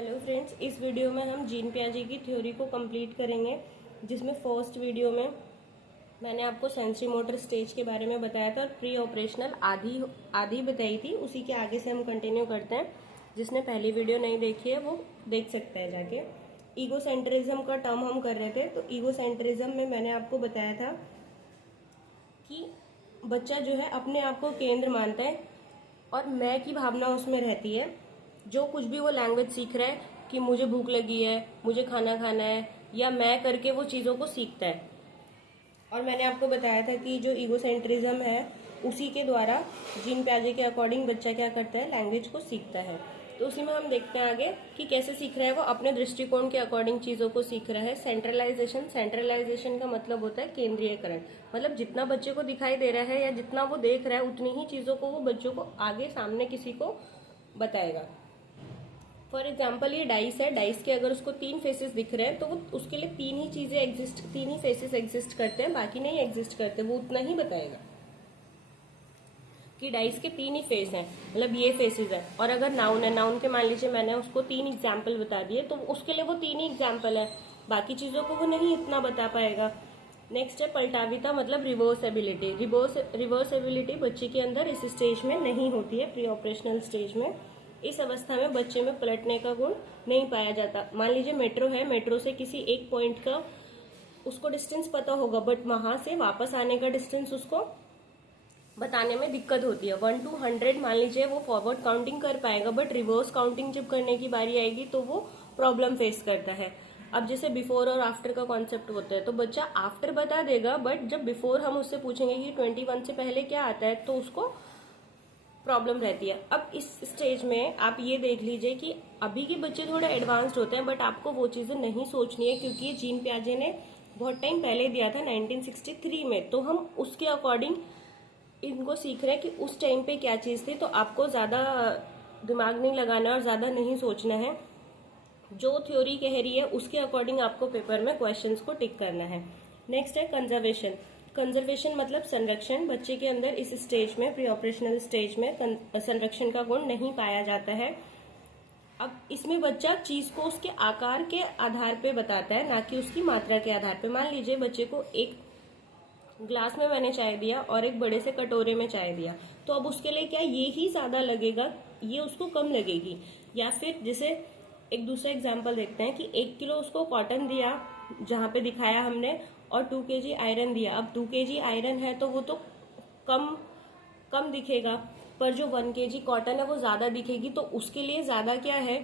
Hello friends, इस video में हम जीन पियाजे की थ्योरी को कंप्लीट करेंगे, जिसमें फर्स्ट वीडियो में मैंने आपको सेंसरी मोटर स्टेज के बारे में बताया था और प्री ऑपरेशनल आधी बताई थी। उसी के आगे से हम कंटिन्यू करते हैं। जिसने पहली वीडियो नहीं देखी है वो देख सकता है जाके। ईगोसेंट्रिज्म का टर्म हम कर रहे थे, तो ईगोसेंट्रिज्म में मैंने आपको बताया था कि बच्चा जो है अपने आप को केंद्र मानता है और मैं की भावना उसमें रहती है। जो कुछ भी वो लैंग्वेज सीख रहा है कि मुझे भूख लगी है, मुझे खाना खाना है, या मैं करके वो चीज़ों को सीखता है। और मैंने आपको बताया था कि जो ईगोसेंट्रिज्म है उसी के द्वारा जीन पियाजे के अकॉर्डिंग बच्चा क्या करता है, लैंग्वेज को सीखता है। तो उसी में हम देखते हैं आगे कि कैसे सीख रहा है वो, अपने दृष्टिकोण के अकॉर्डिंग चीज़ों को सीख रहा है। सेंट्रलाइजेशन का मतलब होता है केंद्रीयकरण। मतलब जितना बच्चे को दिखाई दे रहा है या जितना वो देख रहा है उतनी ही चीज़ों को वो बच्चों को आगे सामने किसी को बताएगा। फॉर एग्जाम्पल ये डाइस है, डाइस के अगर उसको 3 फेसेस दिख रहे हैं तो वो उसके लिए 3 ही फेसेस एग्जिस्ट करते हैं, बाकी नहीं एग्जिस्ट करते। वो उतना ही बताएगा कि डाइस के 3 ही फेस हैं, मतलब ये फेसेस है। और अगर नाउन है, नाउन के मान लीजिए मैंने उसको 3 एग्जाम्पल बता दिए तो उसके लिए वो 3 ही एग्जाम्पल है, बाकी चीजों को वो नहीं इतना बता पाएगा। नेक्स्ट है पलटाविता, मतलब रिवर्सेबिलिटी। रिवर्सेबिलिटी बच्चे के अंदर इस स्टेज में नहीं होती है, प्री ऑपरेशनल स्टेज में। इस अवस्था में बच्चे में पलटने का गुण नहीं पाया जाता। मान लीजिए मेट्रो है, मेट्रो से किसी एक पॉइंट का उसको डिस्टेंस पता होगा, बट वहां से वापस आने का डिस्टेंस उसको बताने में दिक्कत होती है। 1 to 100 मान लीजिए वो फॉरवर्ड काउंटिंग कर पाएगा, बट रिवर्स काउंटिंग जब करने की बारी आएगी तो वो प्रॉब्लम फेस करता है। अब जैसे बिफोर और आफ्टर का कॉन्सेप्ट होता है, तो बच्चा आफ्टर बता देगा, बट जब बिफोर हम उससे पूछेंगे कि 21 से पहले क्या आता है तो उसको प्रॉब्लम रहती है। अब इस स्टेज में आप ये देख लीजिए कि अभी के बच्चे थोड़े एडवांस्ड होते हैं, बट आपको वो चीजें नहीं सोचनी है, क्योंकि ये जीन पियाजे ने बहुत टाइम पहले दिया था 1963 में। तो हम उसके अकॉर्डिंग इनको सीख रहे हैं कि उस टाइम पे क्या चीज थी। तो आपको ज्यादा दिमाग नहीं लगाना और ज्यादा नहीं सोचना है। जो थ्योरी कह रही है उसके अकॉर्डिंग आपको पेपर में क्वेश्चंस को टिक करना है। नेक्स्ट है कंजर्वेशन। कंजर्वेशन मतलब संरक्षण। बच्चे के अंदर इस स्टेज में, प्री ऑपरेशनल स्टेज में संरक्षण का गुण नहीं पाया जाता है। अब इसमें बच्चा चीज को उसके आकार के आधार पे बताता है, ना कि उसकी मात्रा के आधार पे। मान लीजिए बच्चे को एक ग्लास में मैंने चाय दिया और एक बड़े से कटोरे में चाय दिया, तो अब उसके लिए क्या ये ही ज्यादा लगेगा, ये उसको कम लगेगी। या फिर जैसे एक दूसरा एग्जाम्पल देखते हैं कि 1 किलो उसको कॉटन दिया जहां पे दिखाया हमने, और 2 kg आयरन दिया। अब 2 kg आयरन है तो वो तो कम कम दिखेगा, पर जो 1 kg कॉटन है वो ज्यादा दिखेगी। तो उसके लिए ज्यादा क्या है,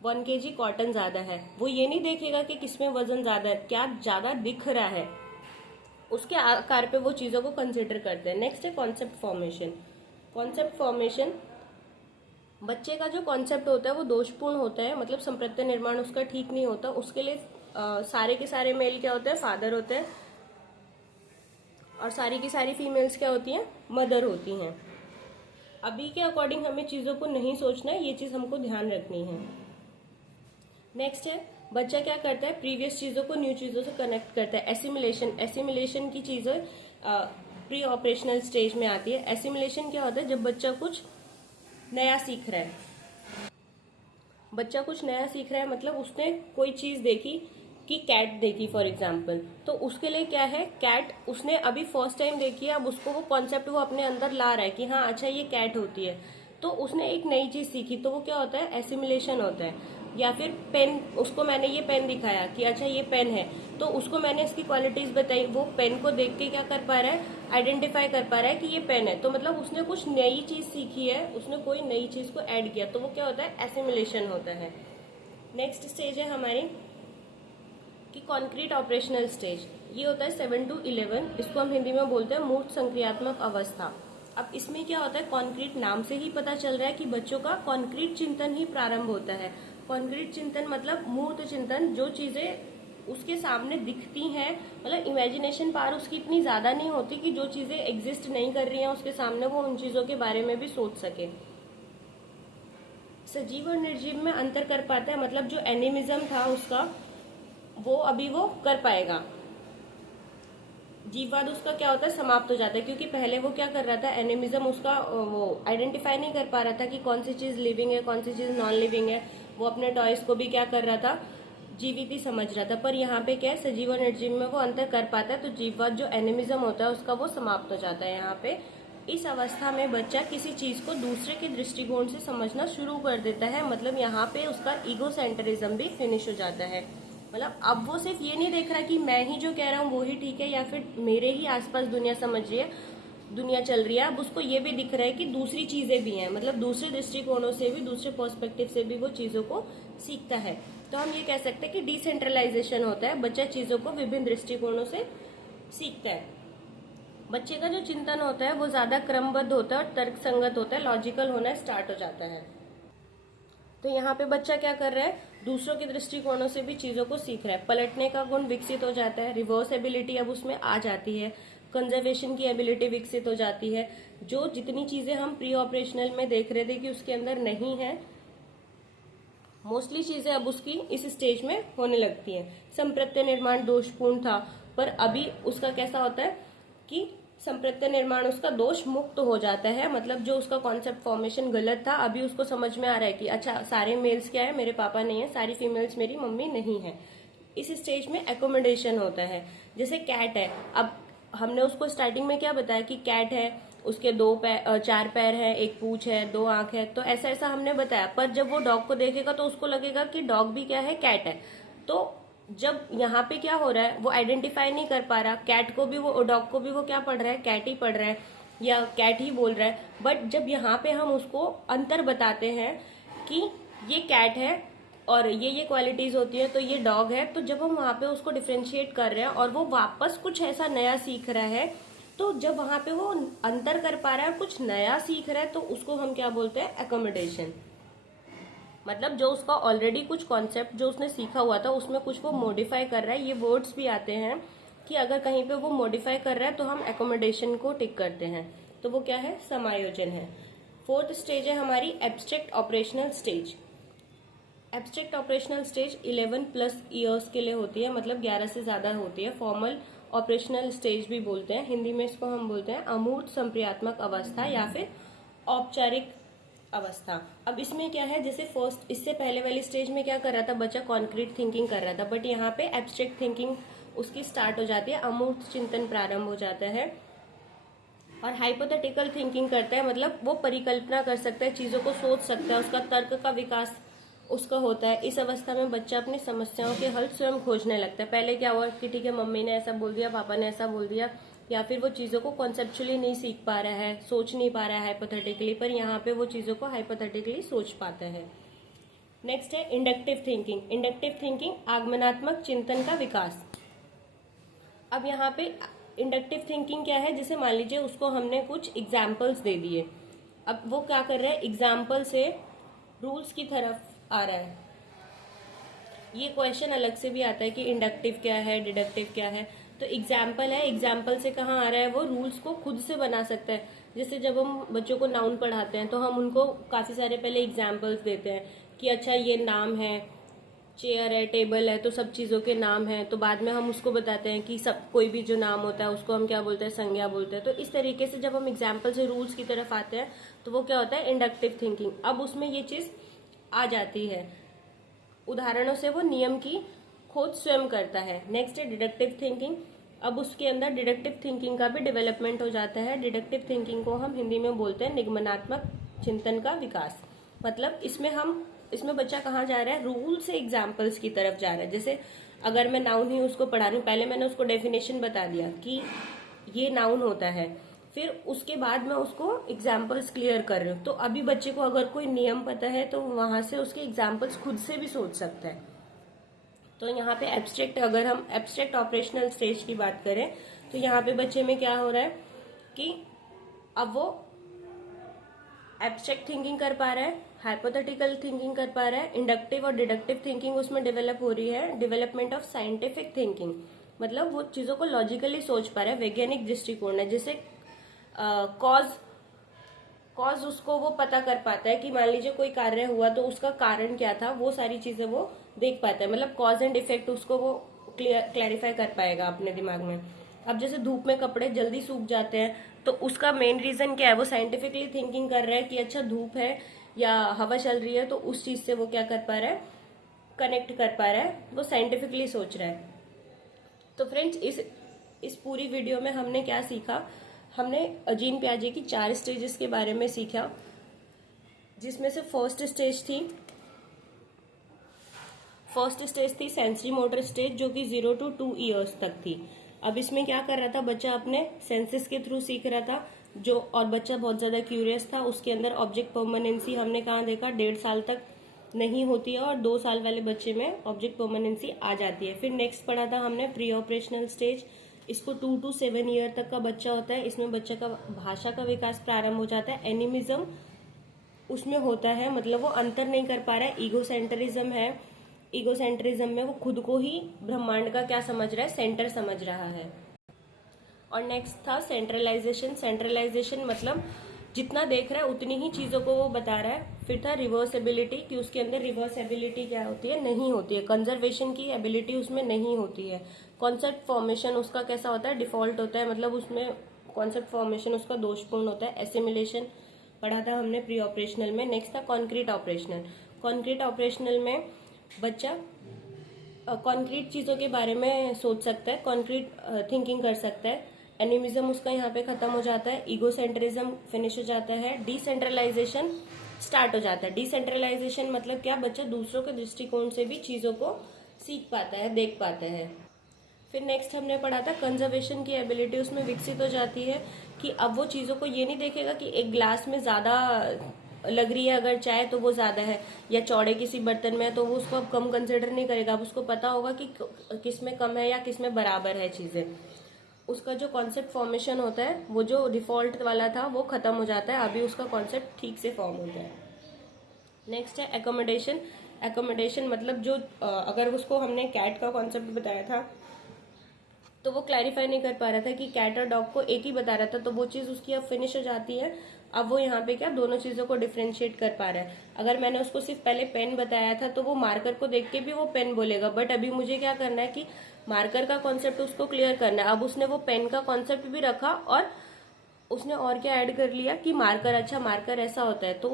1 kg कॉटन ज्यादा है। वो ये नहीं देखेगा कि किसमें वजन ज्यादा है, क्या ज्यादा दिख रहा है, उसके आकार पे वो चीजों को कंसिडर करते हैं। नेक्स्ट है कॉन्सेप्ट फॉर्मेशन। कॉन्सेप्ट फॉर्मेशन, बच्चे का जो कॉन्सेप्ट होता है वो दोषपूर्ण होता है, मतलब संप्रत्य निर्माण उसका ठीक नहीं होता। उसके लिए सारे के सारे मेल क्या होते हैं, फादर होते हैं, और सारी की सारी फीमेल्स क्या होती हैं, मदर होती हैं। अभी के अकॉर्डिंग हमें चीजों को नहीं सोचना है, ये चीज हमको ध्यान रखनी है। नेक्स्ट है बच्चा क्या करता है, प्रीवियस चीजों को न्यू चीजों से कनेक्ट करता है। एसिमिलेशन, एसिमिलेशन की चीजें प्री ऑपरेशनल स्टेज में आती है। एसिमिलेशन क्या होता है, जब बच्चा कुछ नया सीख रहा है। बच्चा कुछ नया सीख रहा है मतलब उसने कोई चीज देखी कि कैट देखी फॉर एग्जाम्पल, तो उसके लिए क्या है, कैट उसने अभी फर्स्ट टाइम देखी है। अब उसको वो कॉन्सेप्ट वो अपने अंदर ला रहा है कि हाँ अच्छा ये कैट होती है, तो उसने एक नई चीज सीखी, तो वो क्या होता है, एसिमिलेशन होता है। या फिर पेन, उसको मैंने ये पेन दिखाया कि अच्छा ये पेन है, तो उसको मैंने इसकी क्वालिटीज बताई। वो पेन को देख के क्या कर पा रहा है, आइडेंटिफाई कर पा रहा है कि ये पेन है। तो मतलब उसने कुछ नई चीज सीखी है, उसने कोई नई चीज को ऐड किया, तो वो क्या होता है, एसिमिलेशन होता है। नेक्स्ट स्टेज है हमारी कि कॉन्क्रीट ऑपरेशनल स्टेज। ये होता है 7 to 11, इसको हम हिंदी में बोलते हैं मूर्त संक्रियात्मक अवस्था। अब इसमें क्या होता है, कॉन्क्रीट नाम से ही पता चल रहा है कि बच्चों का कॉन्क्रीट चिंतन ही प्रारंभ होता है। कॉन्क्रीट चिंतन मतलब मूर्त चिंतन, जो चीजें उसके सामने दिखती हैं, मतलब इमेजिनेशन पावर उसकी इतनी ज्यादा नहीं होती कि जो चीजें एग्जिस्ट नहीं कर रही हैं उसके सामने वो उन चीजों के बारे में भी सोच सके। सजीव और निर्जीव में अंतर कर पाता है, मतलब जो एनिमिज्म था उसका वो अभी वो कर पाएगा। जीववाद उसका क्या होता है, समाप्त हो जाता है, क्योंकि पहले वो क्या कर रहा था, एनिमिज्म उसका वो आइडेंटिफाई नहीं कर पा रहा था कि कौन सी चीज लिविंग है कौन सी चीज नॉन लिविंग है। वो अपने टॉयज को भी क्या कर रहा था, जीवित ही समझ रहा था। पर यहाँ पे क्या है, सजीव और निर्जीव में वो अंतर कर पाता है, तो जीववाद जो एनिमिज्म होता है उसका वो समाप्त हो जाता है यहाँ पे। इस अवस्था में बच्चा किसी चीज को दूसरे के दृष्टिकोण से समझना शुरू कर देता है, मतलब यहाँ पे उसका ईगो सेंटरिज्म भी फिनिश हो जाता है। मतलब अब वो सिर्फ ये नहीं देख रहा कि मैं ही जो कह रहा हूँ वो ही ठीक है या फिर मेरे ही आसपास दुनिया समझ रही है, दुनिया चल रही है। अब उसको ये भी दिख रहा है कि दूसरी चीजें भी हैं, मतलब दूसरे दृष्टिकोणों से भी, दूसरे पर्सपेक्टिव से भी वो चीजों को सीखता है। तो हम ये कह सकते हैं कि डिसेंट्रलाइजेशन होता है, बच्चा चीजों को विभिन्न दृष्टिकोणों से सीखता है। बच्चे का जो चिंतन होता है वो ज्यादा क्रमबद्ध होता है और तर्कसंगत होता है, लॉजिकल होना स्टार्ट हो जाता है। तो यहाँ पे बच्चा क्या कर रहा है, दूसरों के दृष्टिकोणों से भी चीजों को सीख रहा है, पलटने का गुण विकसित हो जाता है, रिवर्स एबिलिटी अब उसमें आ जाती है, कंजर्वेशन की एबिलिटी विकसित हो जाती है। जो जितनी चीजें हम प्री ऑपरेशनल में देख रहे थे कि उसके अंदर नहीं है, मोस्टली चीजें अब उसकी इस स्टेज में होने लगती हैं। संप्रत्यय निर्माण दोषपूर्ण था, पर अभी उसका कैसा होता है कि संप्रत्यय निर्माण उसका दोष मुक्त हो जाता है, मतलब जो उसका कॉन्सेप्ट फॉर्मेशन गलत था अभी उसको समझ में आ रहा है कि अच्छा सारे मेल्स क्या है, मेरे पापा नहीं है, सारी फीमेल्स मेरी मम्मी नहीं है। इस स्टेज में एकोमोडेशन होता है। जैसे कैट है, अब हमने उसको स्टार्टिंग में क्या बताया कि कैट है, उसके चार पैर है, एक पूंछ है, दो आंख है, तो ऐसा ऐसा हमने बताया। पर जब वो डॉग को देखेगा तो उसको लगेगा कि डॉग भी क्या है, कैट है। तो जब यहाँ पे क्या हो रहा है, वो आइडेंटिफाई नहीं कर पा रहा, कैट को भी वो, डॉग को भी वो क्या पढ़ रहा है, कैट ही पढ़ रहा है या कैट ही बोल रहा है। बट जब यहाँ पे हम उसको अंतर बताते हैं कि ये कैट है और ये क्वालिटीज होती है तो ये डॉग है, तो जब हम वहां पे उसको डिफ्रेंशिएट कर रहे हैं और वो वापस कुछ ऐसा नया सीख रहा है, तो जब वहां पे वो अंतर कर पा रहा है, कुछ नया सीख रहा है, तो उसको हम क्या बोलते हैं, एकोमोडेशन। मतलब जो उसका ऑलरेडी कुछ कॉन्सेप्ट जो उसने सीखा हुआ था उसमें कुछ वो मॉडिफाई कर रहा है। ये वर्ड्स भी आते हैं कि अगर कहीं पे वो मॉडिफाई कर रहा है तो हम एकोमोडेशन को टिक करते हैं, तो वो क्या है, समायोजन है। फोर्थ स्टेज है हमारी abstract operational stage. Abstract operational stage 11+ years के लिए होती है, मतलब 11 से ज्यादा होती है। फॉर्मल ऑपरेशनल स्टेज भी बोलते हैं, हिंदी में इसको हम बोलते हैं अमूर्त संक्रियात्मक अवस्था या फिर औपचारिक अवस्था। अब इसमें क्या है, जैसे फर्स्ट इससे पहले वाली स्टेज में क्या कर रहा था बच्चा, कॉन्क्रीट थिंकिंग कर रहा था, बट यहाँ पे एब्स्ट्रैक्ट थिंकिंग उसकी स्टार्ट हो जाती है, अमूर्त चिंतन प्रारंभ हो जाता है और हाइपोथेटिकल थिंकिंग करता है, मतलब वो परिकल्पना कर सकता है, चीजों को सोच सकता है, उसका तर्क का विकास उसका होता है। इस अवस्था में बच्चा अपनी समस्याओं के हल स्वयं खोजने लगता है। पहले क्या हुआ कि ठीक है मम्मी ने ऐसा बोल दिया, पापा ने ऐसा बोल दिया, या फिर वो चीजों को कॉन्सेप्चुअली नहीं सीख पा रहा है, सोच नहीं पा रहा है हाइपोथेटिकली, पर यहाँ पे वो चीजों को हाइपोथेटिकली सोच पाता है। नेक्स्ट है इंडक्टिव थिंकिंग। इंडक्टिव थिंकिंग आगमनात्मक चिंतन का विकास। अब यहाँ पे इंडक्टिव थिंकिंग क्या है, जैसे मान लीजिए उसको हमने कुछ एग्जाम्पल्स दे दिए, अब वो क्या कर रहा है, एग्जाम्पल से रूल्स की तरफ आ रहा है। ये क्वेश्चन अलग से भी आता है कि इंडक्टिव क्या है, डिडक्टिव क्या है। तो एग्जाम्पल है, एग्जाम्पल से कहाँ आ रहा है, वो रूल्स को खुद से बना सकता है। जैसे जब हम बच्चों को नाउन पढ़ाते हैं तो हम उनको काफी सारे पहले एग्जाम्पल्स देते हैं कि अच्छा ये नाम है, चेयर है, टेबल है, तो सब चीजों के नाम है। तो बाद में हम उसको बताते हैं कि सब कोई भी जो नाम होता है उसको हम क्या बोलते हैं, संज्ञा बोलते हैं। तो इस तरीके से जब हम एग्जाम्पल से रूल्स की तरफ आते हैं तो वो क्या होता है, इंडक्टिव थिंकिंग। अब उसमें ये चीज आ जाती है, उदाहरणों से वो नियम की खोज स्वयं करता है। नेक्स्ट है डिडक्टिव थिंकिंग। अब उसके अंदर डिडक्टिव थिंकिंग का भी डेवलपमेंट हो जाता है। डिडक्टिव थिंकिंग को हम हिंदी में बोलते हैं निगमनात्मक चिंतन का विकास। मतलब इसमें बच्चा कहाँ जा रहा है, रूल से एग्जाम्पल्स की तरफ जा रहा है। जैसे अगर मैं नाउन ही उसको पढ़ा रही हूँ, पहले मैंने उसको डेफिनेशन बता दिया कि ये नाउन होता है, फिर उसके बाद मैं उसको एग्जाम्पल्स क्लियर कर रही हूँ। तो अभी बच्चे को अगर कोई नियम पता है तो वहां से उसके एग्जाम्पल्स खुद से भी सोच सकता है। तो यहाँ पे एब्स्ट्रैक्ट, अगर हम एब्स्ट्रैक्ट ऑपरेशनल स्टेज की बात करें तो यहाँ पे बच्चे में क्या हो रहा है कि अब वो एब्स्ट्रैक्ट थिंकिंग कर पा रहा है, हाइपोथेटिकल थिंकिंग कर पा रहा है, इंडक्टिव और डिडक्टिव थिंकिंग उसमें डेवलप हो रही है। डेवलपमेंट ऑफ साइंटिफिक थिंकिंग, मतलब वो चीजों को लॉजिकली सोच पा रहा है, वैज्ञानिक दृष्टिकोण है। जैसे कॉज उसको वो पता कर पाता है कि मान लीजिए कोई कार्य हुआ तो उसका कारण क्या था, वो सारी चीजें वो देख पाता है। मतलब कॉज एंड इफेक्ट उसको वो क्लैरिफाई कर पाएगा अपने दिमाग में। अब जैसे धूप में कपड़े जल्दी सूख जाते हैं तो उसका मेन रीजन क्या है, वो साइंटिफिकली थिंकिंग कर रहा है कि अच्छा धूप है, या हवा चल रही है तो उस चीज से वो क्या कर पा रहा है, कनेक्ट कर पा रहा है, वो साइंटिफिकली सोच रहा है। तो फ्रेंड्स इस पूरी वीडियो में हमने क्या सीखा, हमने जीन पियाजे की 4 स्टेजेस के बारे में सीखा, जिसमें से फर्स्ट स्टेज थी सेंसरी मोटर स्टेज, जो कि 0 to 2 ईयर्स तक थी। अब इसमें क्या कर रहा था बच्चा, अपने सेंसेस के थ्रू सीख रहा था जो, और बच्चा बहुत ज्यादा क्यूरियस था। उसके अंदर ऑब्जेक्ट परमानेंसी हमने कहाँ देखा, 1.5 साल तक नहीं होती है, और 2 साल वाले बच्चे में ऑब्जेक्ट परमानेंसी आ जाती है। फिर नेक्स्ट पढ़ा था हमने प्री ऑपरेशनल स्टेज, इसको 2 to 7 ईयर तक का बच्चा होता है। इसमें बच्चे का भाषा का विकास प्रारंभ हो जाता है। एनिमिज्म उसमें होता है, मतलब वो अंतर नहीं कर पा रहा है। ईगोसेंट्रिज्म है, ईगोसेंट्रिज्म में वो खुद को ही ब्रह्मांड का क्या समझ रहा है, सेंटर समझ रहा है। और नेक्स्ट था सेंट्रलाइजेशन। सेंट्रलाइजेशन मतलब जितना देख रहा है उतनी ही चीजों को वो बता रहा है। फिर था रिवर्सेबिलिटी, कि उसके अंदर रिवर्सेबिलिटी क्या होती है, नहीं होती है। कंजर्वेशन की एबिलिटी उसमें नहीं होती है। कॉन्सेप्ट फॉर्मेशन उसका कैसा होता है, डिफॉल्ट होता है, मतलब उसमें कॉन्सेप्ट फॉर्मेशन उसका दोषपूर्ण होता है। एसिमिलेशन पढ़ा था हमने प्री ऑपरेशनल में। नेक्स्ट था कॉन्क्रीट ऑपरेशनल। कॉन्क्रीट ऑपरेशनल में बच्चा कॉन्क्रीट चीजों के बारे में सोच सकता है, कॉन्क्रीट थिंकिंग कर सकता है। एनिमिज्म उसका यहाँ पे खत्म हो जाता है, ईगोसेंट्रिज्म फिनिश हो जाता है, डिसेंट्रलाइजेशन स्टार्ट हो जाता है। डिसेंट्रलाइजेशन मतलब क्या, बच्चा दूसरों के दृष्टिकोण से भी चीजों को सीख पाता है, देख पाता है। फिर नेक्स्ट हमने पढ़ा था कंजर्वेशन की एबिलिटी उसमें विकसित हो जाती है, कि अब वो चीजों को ये नहीं देखेगा कि एक ग्लास में ज्यादा लग रही है अगर चाय तो वो ज्यादा है, या चौड़े किसी बर्तन में है तो वो उसको अब कम कंसिडर नहीं करेगा। अब उसको पता होगा कि किस में कम है या किस में बराबर है चीजें। उसका जो कॉन्सेप्ट फॉर्मेशन होता है, वो जो डिफॉल्ट वाला था वो खत्म हो जाता है, अभी उसका कॉन्सेप्ट ठीक से फॉर्म होता है। नेक्स्ट है एकोमोडेशन। एकोमोडेशन मतलब जो अगर उसको हमने कैट का कॉन्सेप्ट बताया था तो वो क्लैरिफाई नहीं कर पा रहा था कि कैट और डॉग को एक ही बता रहा था, तो वो चीज उसकी अब फिनिश हो जाती है। अब वो यहाँ पे क्या दोनों चीजों को डिफ्रेंशिएट कर पा रहा है। अगर मैंने उसको सिर्फ पहले पेन बताया था तो वो मार्कर को देख के भी वो पेन बोलेगा, बट अभी मुझे क्या करना है कि मार्कर का कॉन्सेप्ट उसको क्लियर करना है। अब उसने वो पेन का कॉन्सेप्ट भी रखा और उसने और क्या ऐड कर लिया कि मार्कर, अच्छा मार्कर ऐसा होता है, तो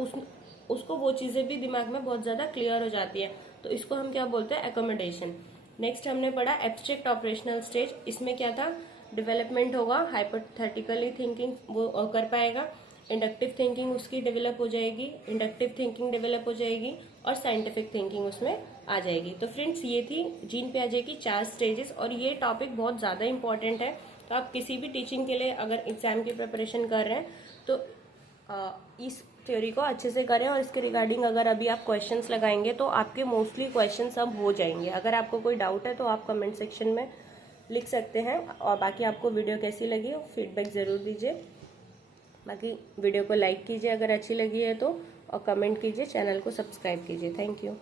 उसको वो चीजें भी दिमाग में बहुत ज्यादा क्लियर हो जाती है। तो इसको हम क्या बोलते हैं, एकोमोडेशन। नेक्स्ट हमने पढ़ा एब्स्ट्रैक्ट ऑपरेशनल स्टेज। इसमें क्या था, डेवलपमेंट होगा, हाइपोथेटिकली थिंकिंग वो कर पाएगा, इंडक्टिव थिंकिंग उसकी डेवलप हो जाएगी, इंडक्टिव थिंकिंग डेवलप हो जाएगी, और साइंटिफिक थिंकिंग उसमें आ जाएगी। तो फ्रेंड्स ये थी जीन पियाजे की 4 स्टेजेस, और ये टॉपिक बहुत ज्यादा इंपॉर्टेंट है। तो आप किसी भी टीचिंग के लिए अगर एग्जाम की प्रिपरेशन कर रहे हैं तो इस थ्योरी को अच्छे से करें, और इसके रिगार्डिंग अगर अभी आप क्वेश्चंस लगाएंगे तो आपके मोस्टली क्वेश्चन सब हो जाएंगे। अगर आपको कोई डाउट है तो आप कमेंट सेक्शन में लिख सकते हैं, और बाकी आपको वीडियो कैसी लगी फीडबैक ज़रूर दीजिए। बाकी वीडियो को लाइक कीजिए अगर अच्छी लगी है तो, और कमेंट कीजिए, चैनल को सब्सक्राइब कीजिए। Thank you.